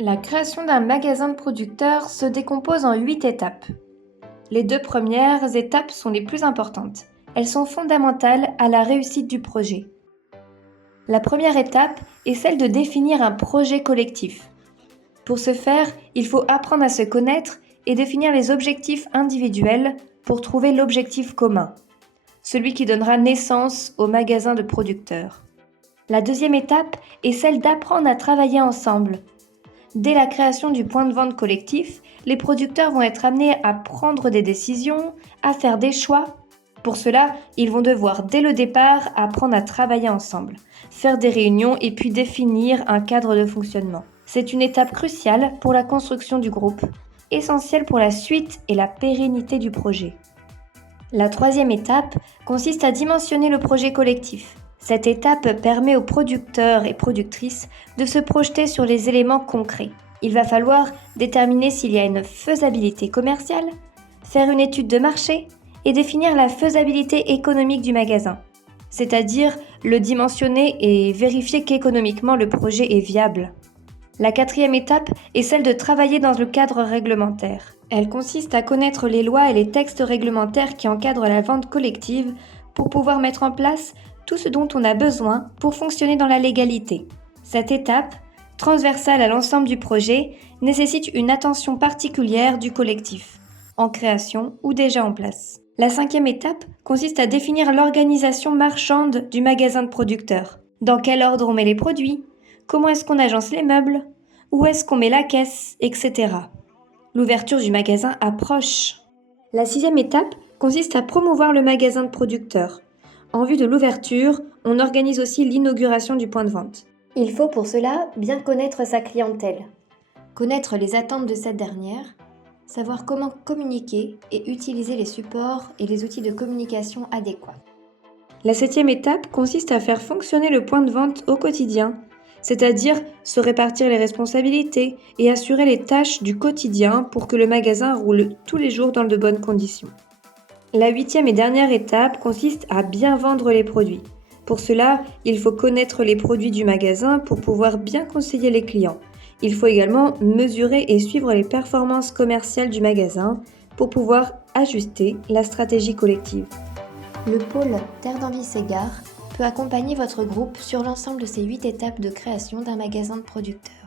La création d'un magasin de producteurs se décompose en 8 étapes. Les 2 premières étapes sont les plus importantes. Elles sont fondamentales à la réussite du projet. La première étape est celle de définir un projet collectif. Pour ce faire, il faut apprendre à se connaître et définir les objectifs individuels pour trouver l'objectif commun, celui qui donnera naissance au magasin de producteurs. La deuxième étape est celle d'apprendre à travailler ensemble. Dès la création du point de vente collectif, les producteurs vont être amenés à prendre des décisions, à faire des choix. Pour cela, ils vont devoir dès le départ apprendre à travailler ensemble, faire des réunions et puis définir un cadre de fonctionnement. C'est une étape cruciale pour la construction du groupe, essentielle pour la suite et la pérennité du projet. La troisième étape consiste à dimensionner le projet collectif. Cette étape permet aux producteurs et productrices de se projeter sur les éléments concrets. Il va falloir déterminer s'il y a une faisabilité commerciale, faire une étude de marché et définir la faisabilité économique du magasin, c'est-à-dire le dimensionner et vérifier qu'économiquement le projet est viable. La quatrième étape est celle de travailler dans le cadre réglementaire. Elle consiste à connaître les lois et les textes réglementaires qui encadrent la vente collective pour pouvoir mettre en place tout ce dont on a besoin pour fonctionner dans la légalité. Cette étape, transversale à l'ensemble du projet, nécessite une attention particulière du collectif, en création ou déjà en place. La cinquième étape consiste à définir l'organisation marchande du magasin de producteurs. Dans quel ordre on met les produits ? Comment est-ce qu'on agence les meubles ? Où est-ce qu'on met la caisse ? Etc. L'ouverture du magasin approche. La sixième étape consiste à promouvoir le magasin de producteurs. En vue de l'ouverture, on organise aussi l'inauguration du point de vente. Il faut pour cela bien connaître sa clientèle, connaître les attentes de cette dernière, savoir comment communiquer et utiliser les supports et les outils de communication adéquats. La septième étape consiste à faire fonctionner le point de vente au quotidien, c'est-à-dire se répartir les responsabilités et assurer les tâches du quotidien pour que le magasin roule tous les jours dans de bonnes conditions. La huitième et dernière étape consiste à bien vendre les produits. Pour cela, il faut connaître les produits du magasin pour pouvoir bien conseiller les clients. Il faut également mesurer et suivre les performances commerciales du magasin pour pouvoir ajuster la stratégie collective. Le pôle Terre d'Envie Ségard peut accompagner votre groupe sur l'ensemble de ces 8 étapes de création d'un magasin de producteurs.